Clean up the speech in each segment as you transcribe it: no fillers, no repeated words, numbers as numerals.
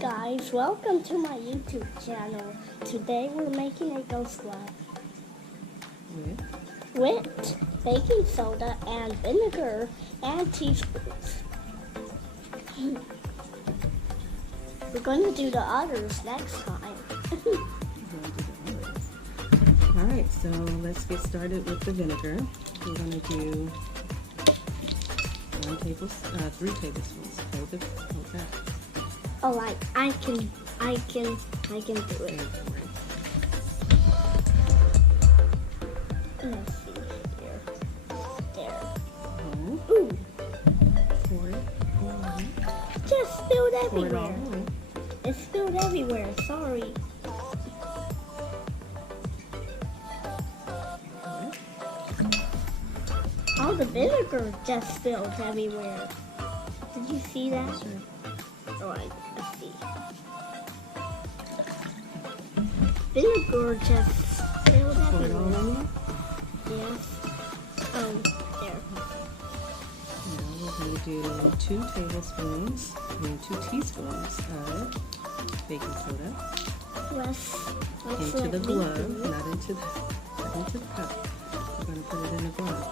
guys, welcome to my YouTube channel. Today we're making a ghost lab with baking soda and vinegar and teaspoons. We're going to do the others next time. Alright, so let's get started with the vinegar. We're going to do 3 tablespoons. Hold that. Oh, I can do it. Let's see here. There. Ooh. Pour it all in. Just spilled Pour it all everywhere. in. It spilled everywhere. Sorry. All the vinegar just spilled everywhere. Did you see that? Sure. Alright, let's see. Vinegar just spilled Pour it all everywhere. in. Yes. There. Now we're going to do 2 teaspoons of baking soda Let's into let the me glove, do it. not into the cup. We're going to put it in the glove.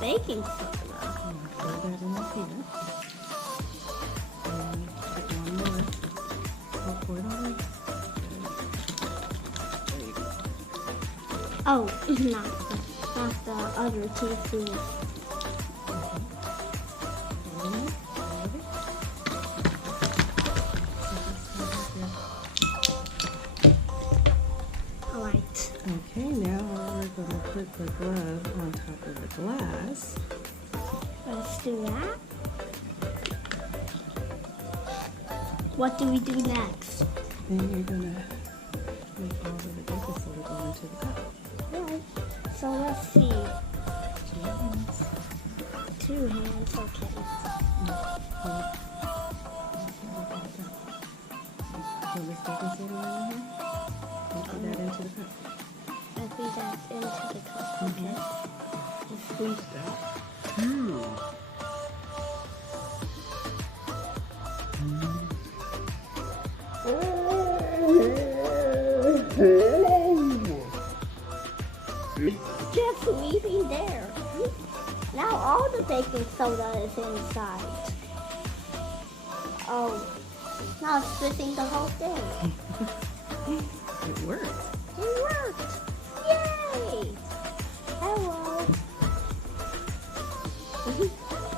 Baking soda. Pour that in here. And put 1 more. Oh, pour it all in. There you go. Oh, not the other teaspoon. Alright. Okay, now we're going to put the glove on top of the glass. Let's do that. What do we do next? Then you're going to make all of the baking soda go into the cup. Right. So let's see. 2 hands. 2 hands, okay. So this baking soda right in here, and put that into the cup. I think that's into the cup, okay. Let's squeeze that. Just leaving there. Now all the baking soda is inside. Oh, now it's splitting the whole thing. It worked. It worked! Yay! Hello!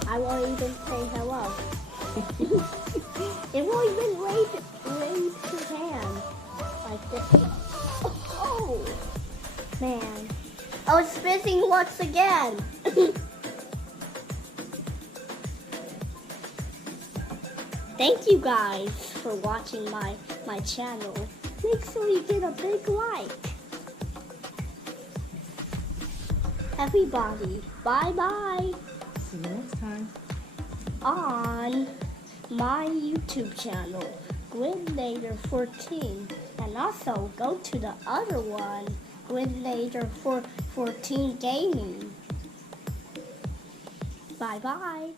I won't even say hello. It won't even raise his hand like this. Oh, man. Oh, it's spitting once again. Thank you guys for watching my channel. Make sure you get a big like. Everybody, bye-bye. See you next time. On my YouTube channel, Grenadier 14. And also go to the other one, Grenadier 14 Gaming. Bye-bye.